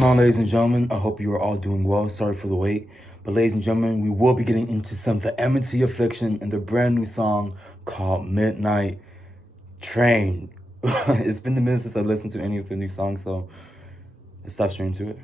going on, ladies and gentlemen? I hope you are all doing well. Sorry for the wait. But ladies and gentlemen, we will be getting into some of the Amity Affliction and their brand new song called Midnight Train. It's been a minute since I listened to any of the new songs, so let's dive straight into it.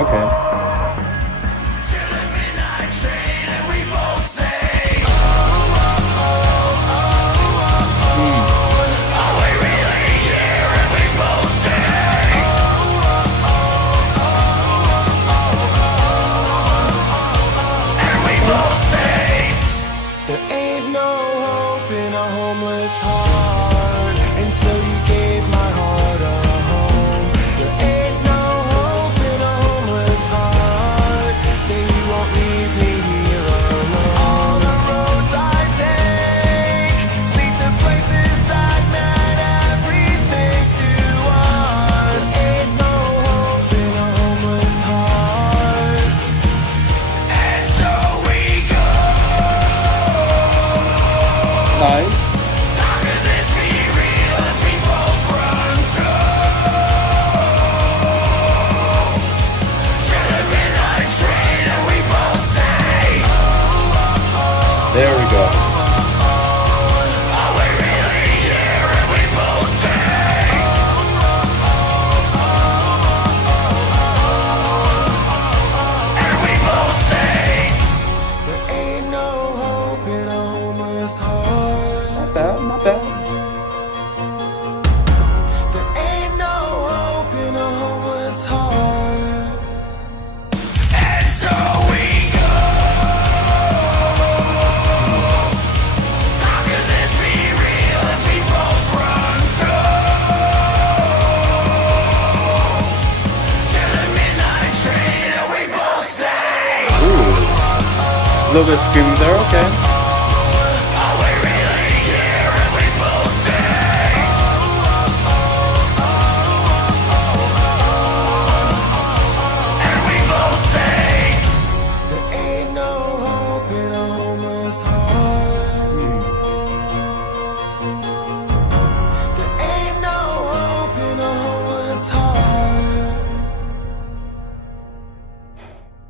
Okay. Nice. How could this be real as we both run to the midnight train and we both say, there we go. Are we really here? And we both say, and we both say, there ain't no hope in a homeless heart. Not bad. There ain't no hope in a homeless heart. And so we go. How could this be real as we both run to the midnight train and we both say, ooh. A little bit of screaming there, okay.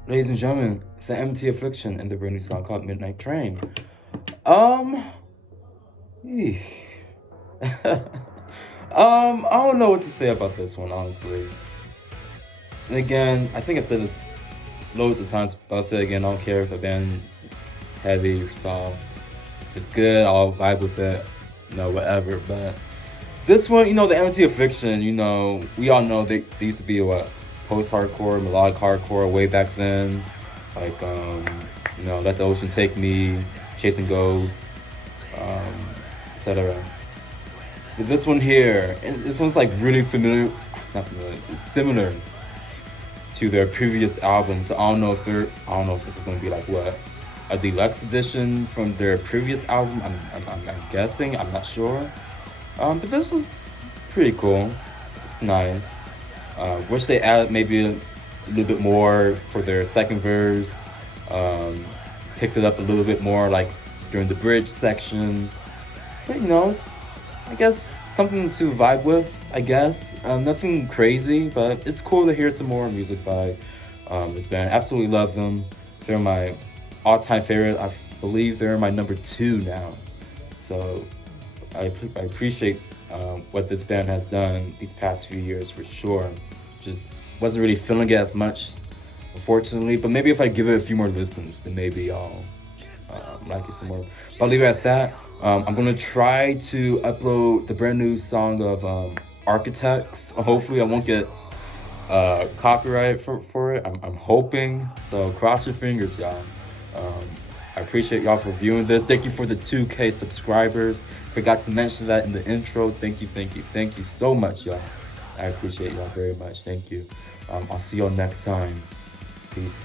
Ladies and gentlemen, the Amity Affliction and the brand new song called Midnight Train. I don't know what to say about this one, honestly. And again, I think I've said this loads of times, but I'll say it again, I don't care if a band is heavy or soft. If it's good, I'll vibe with it, whatever. But this one, the Amity Affliction, we all know they used to be what? Post-hardcore, melodic hardcore way back then, like Let the Ocean Take Me, Chasing Ghosts, etc. But this one here, this one's like really it's similar to their previous albums. So I don't know if this is gonna be like what, a deluxe edition from their previous album. I'm guessing, I'm not sure. But this was pretty cool. It's nice. Wish they added maybe a little bit more for their second verse. Picked it up a little bit more like during the bridge section. But it's, I guess, something to vibe with, I guess. Nothing crazy, but it's cool to hear some more music by this band. Absolutely love them. They're my all-time favorite. I believe they're my number 2 now. So I appreciate what this band has done these past few years for sure. Just wasn't really feeling it as much unfortunately. But maybe if I give it a few more listens, then maybe I'll like it some more. But I'll leave it at that. I'm gonna try to upload the brand new song of Architects. Hopefully I won't get copyright for it. I'm hoping. So cross your fingers, y'all. I appreciate y'all for viewing this. Thank you for the 2K subscribers. Forgot to mention that in the intro. Thank you so much, y'all. I appreciate y'all very much. Thank you. I'll see y'all next time. Peace.